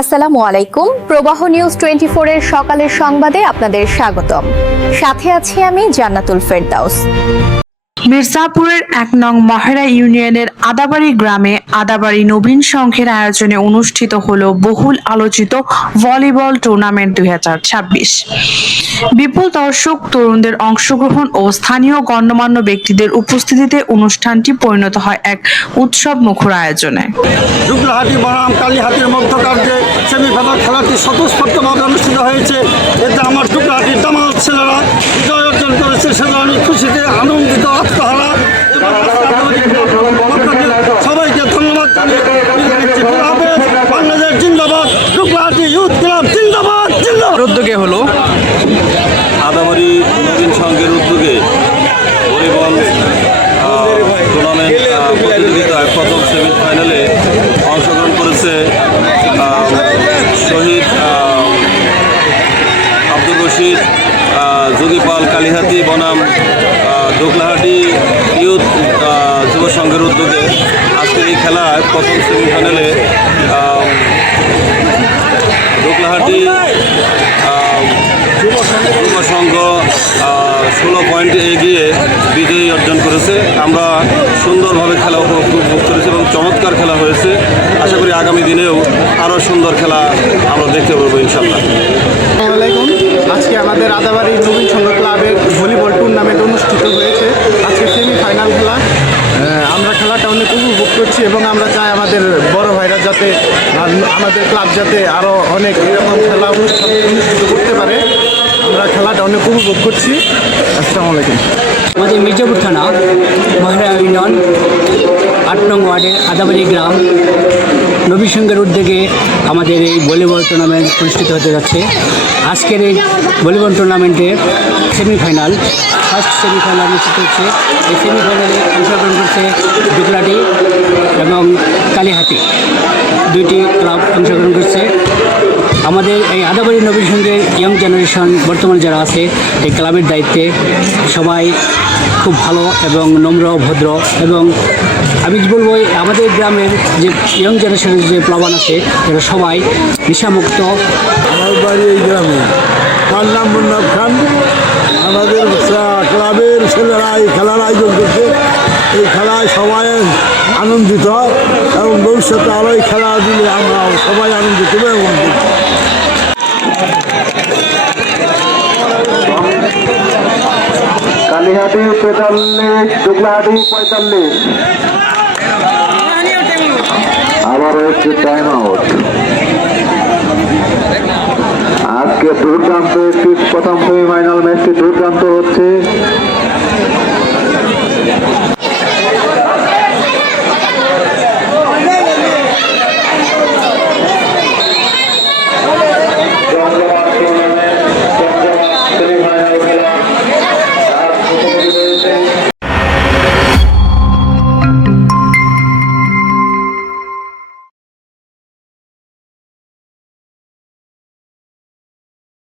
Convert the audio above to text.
আসসালামু আলাইকুম। প্রবাহ নিউজ টোয়েন্টি এর সকালের সংবাদে আপনাদের স্বাগতম। সাথে আছি আমি জান্নাতুল ফেরদাউস। মির্জাপুরের এক নং মহেরা ইউনিয়নের আদাবাড়ি গ্রামে আদাবাড়ি নবীন সংঘের আয়োজনে অনুষ্ঠিত হল বহুল আলোচিত ভলিবল টুর্নামেন্ট দু হাজার ছাব্বিশ। বিপুল দর্শক, তরুণদের অংশগ্রহণ ও স্থানীয় গণ্যমান্য ব্যক্তিদের উপস্থিতিতে অনুষ্ঠানটি পরিণত হয় এক উৎসব মুখর আয়োজনে কালীহাটির মধ্যকার যে সেমিফাইনাল খেলাটি স্বতঃস্ফূর্তভাবে অনুষ্ঠিত হয়েছে উদ্যোগে হলো? আদাবাড়ি নবীন সংঘের উদ্যোগে ভলিবল টুর্নামেন্ট প্রতিযোগিতায় প্রথম সেমিফাইনালে অংশগ্রহণ করেছে শহীদ আব্দুল রশিদ যোগীপাল কালীহাতি বনাম দোকলাহাটি ইউথ যুব সংঘের উদ্যোগে আজকের এই খেলায় প্রথম সেমিফাইনালে সংঘ ষোলো পয়েন্টে এগিয়ে বিজয়ী অর্জন করেছে। আমরা সুন্দরভাবে খেলা উপভোগ করেছি এবং চমৎকার খেলা হয়েছে। আশা করি আগামী দিনেও আরও সুন্দর খেলা আমরা দেখতে পারব ইনশাল্লাহ আজকে আমাদের আদাবাড়ি নবীন সংঘ ক্লাবের ভলিবল টুর্নামেন্ট অনুষ্ঠিত হয়েছে। আজকে সেমিফাইনাল খেলা। আহ, আমরা খেলাটা অনেক উপভোগ করছি এবং আমরা চাই আমাদের বড় ভাইরা যাতে আমাদের ক্লাব যাতে আরও অনেক এরকম খেলা অনুষ্ঠান আমরা খেলাটা অনেক উপভোগ করছি। আসসালামু আলাইকুম। আমাদের মির্জাপুর থানা মহেরা ইউনিয়ন, আট নং ওয়ার্ডের আদাবাড়ি গ্রাম। নবী সংঘের উদ্যোগে আমাদের এই ভলিবল টুর্নামেন্ট অনুষ্ঠিত হতে যাচ্ছে। আজকের এই ভলিবল টুর্নামেন্টে সেমিফাইনাল ফার্স্ট সেমিফাইনাল অনুষ্ঠিত হচ্ছে। এই সেমিফাইনালে অংশগ্রহণ করছে দুকলাটি এবং কালীহাতি। দুইটি ক্লাব অংশগ্রহণ করছে। আমাদের এই আদাবাড়ি নবীর সঙ্গে ইয়ং জেনারেশন বর্তমানে যারা আছে, এই ক্লাবের দায়িত্বে সবাই খুব ভালো এবং নম্র, ভদ্র এবং আমি বলব আমাদের গ্রামের যে ইয়ং জেনারেশনের যে প্লাবান আছে, এরা সবাই নেশামুক্ত। আমার বাড়ি এই গ্রামে। তার নাম খান আমাদের ক্লাবের ছেলেরা এই খেলার আয়োজন করছে এই খেলায় সবাই আনন্দিত এবং ভবিষ্যতে আরও এই খেলা দিলে আমরা সবাই আনন্দিত এবং। কালীহাটি তেতাল্লিশ দুগলাহাটি পঁয়তাল্লিশ। আবারও একটি টাইম আউট আজকে দুর্দান্ত প্রথম সেমিফাইনাল ম্যাচটি দুর্দান্ত।